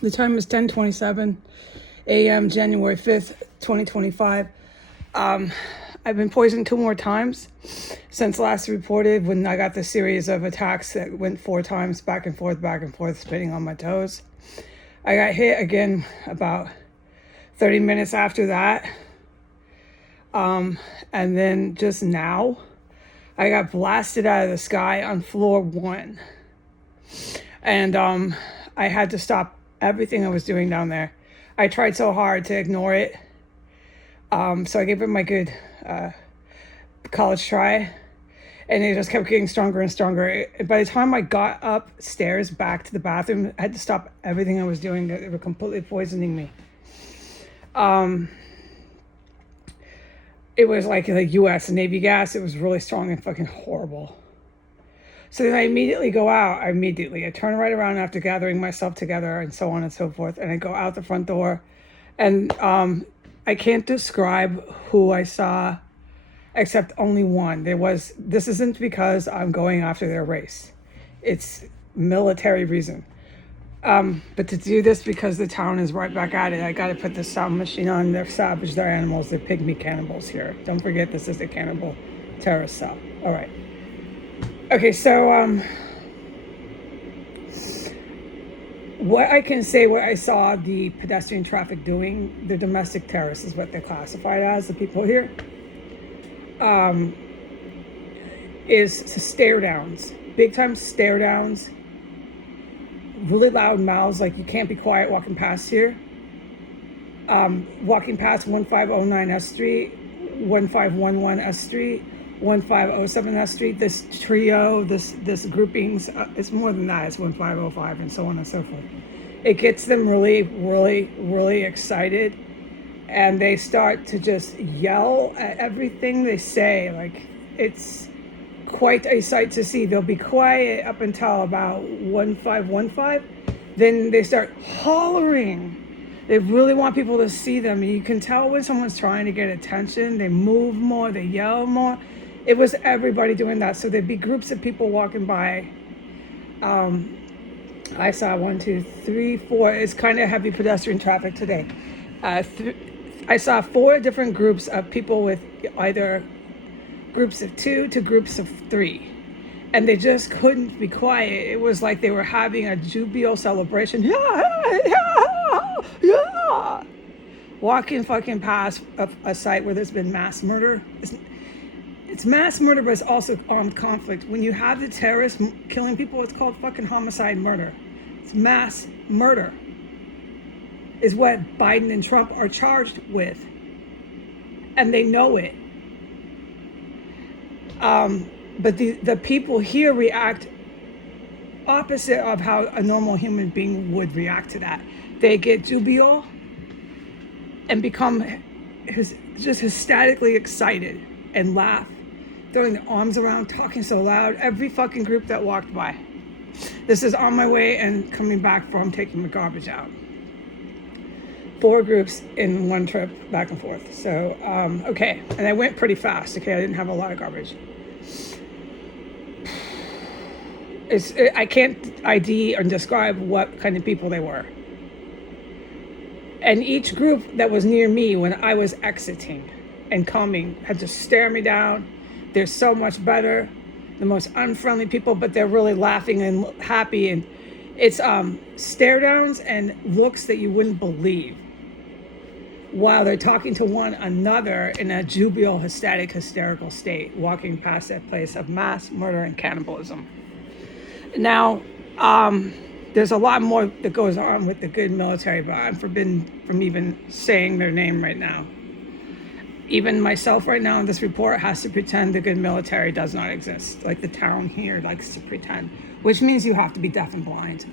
The time is 10:27 a.m. January 5th, 2025. I've been poisoned 2 more times since last reported when I got the series of attacks that went 4 times back and forth, spinning on my toes. I got hit again about 30 minutes after that. And then just now, I got blasted out of the sky on floor 1. And I had to stop everything I was doing down there. I tried so hard to ignore it. So I gave it my good college try. And it just kept getting stronger and stronger. By the time I got upstairs back to the bathroom, I had to stop everything I was doing. They were completely poisoning me. It was like the U.S. Navy gas. It was really strong and fucking horrible. So then I immediately go out. I turn right around after gathering myself together and so on and so forth. And I go out the front door. And I can't describe who I saw except only one. This isn't because I'm going after their race. It's military reason. But to do this because the town is right back at it, I got to put the sound machine on. They're savage, they're animals, they're pygmy cannibals here. Don't forget this is a cannibal terrorist cell. All right. Okay, so what I can say, what I saw the pedestrian traffic doing, the domestic terrorists is what they're classified as, the people here, is stare downs, big time stare downs, really loud mouths, like you can't be quiet walking past here. Walking past 1509 S Street, 1511 S Street, 1507 S Street, this trio, this groupings, it's more than that, it's 1505 and so on and so forth. It gets them really, really, really excited, and they start to just yell at everything they say. Like, it's quite a sight to see. They'll be quiet up until about 1515, then they start hollering. They really want people to see them. You can tell when someone's trying to get attention, they move more, they yell more. It was everybody doing that. So there'd be groups of people walking by. I saw 1, 2, 3, 4. It's kind of heavy pedestrian traffic today. I saw 4 different groups of people with either groups of 2 to groups of 3. And they just couldn't be quiet. It was like they were having a jubilee celebration. Yeah. Walking fucking past a site where there's been mass murder. It's mass murder, but it's also armed conflict. When you have the terrorists killing people, it's called fucking homicide murder. It's mass murder is what Biden and Trump are charged with. And they know it. But the people here react opposite of how a normal human being would react to that. They get jubilant and become just hysterically excited and laugh, throwing their arms around, talking so loud. Every fucking group that walked by. This is on my way and coming back from taking the garbage out. 4 groups in one trip back and forth. So, okay. And I went pretty fast. Okay, I didn't have a lot of garbage. I can't ID or describe what kind of people they were. And each group that was near me when I was exiting and coming had to stare me down. They're so much better, the most unfriendly people, but they're really laughing and happy. And it's stare downs and looks that you wouldn't believe while they're talking to one another in a jubilant, ecstatic, hysterical state, walking past that place of mass murder and cannibalism. Now, there's a lot more that goes on with the good military, but I'm forbidden from even saying their name right now. Even myself right now in this report has to pretend the good military does not exist, like the town here likes to pretend, which means you have to be deaf and blind.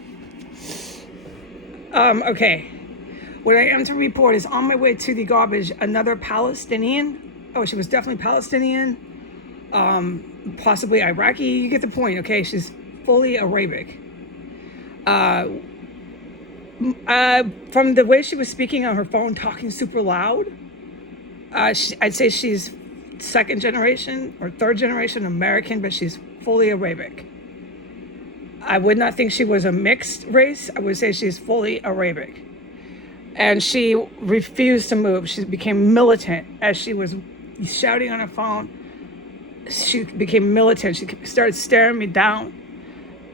Okay. What I am to report is on my way to the garbage, another Palestinian. Oh, she was definitely Palestinian, possibly Iraqi. You get the point, okay? She's fully Arabic. From the way she was speaking on her phone, talking super loud, I'd say she's 2nd generation or 3rd generation American, but she's fully Arabic. I would not think she was a mixed race. I would say she's fully Arabic. And she refused to move. She became militant as she was shouting on her phone. She became militant. She started staring me down.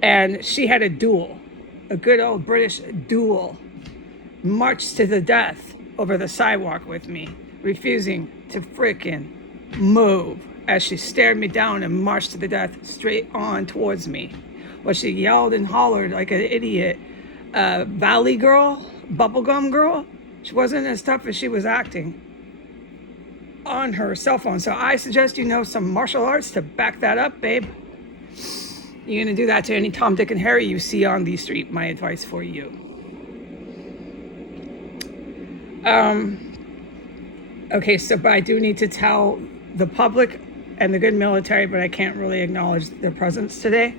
And she had a duel, a good old British duel, marched to the death over the sidewalk with me, refusing to frickin' move as she stared me down and marched to the death straight on towards me. Well, she yelled and hollered like an idiot. Valley girl, bubblegum girl. She wasn't as tough as she was acting on her cell phone. So I suggest you know some martial arts to back that up, babe. You're going to do that to any Tom, Dick, and Harry you see on the street. My advice for you. Okay, so but I do need to tell the public and the good military, but I can't really acknowledge their presence today,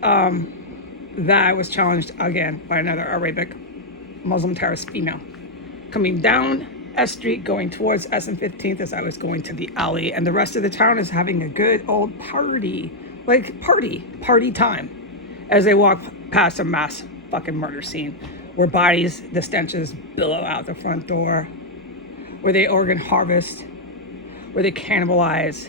that I was challenged again by another Arabic Muslim terrorist female coming down S Street going towards S and 15th as I was going to the alley, and the rest of the town is having a good old party. Like party time, as they walk past a mass fucking murder scene where bodies, the stenches billow out the front door, where they organ harvest, where they cannibalize.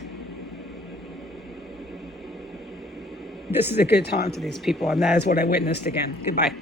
This is a good time to these people, and that is what I witnessed again. Goodbye.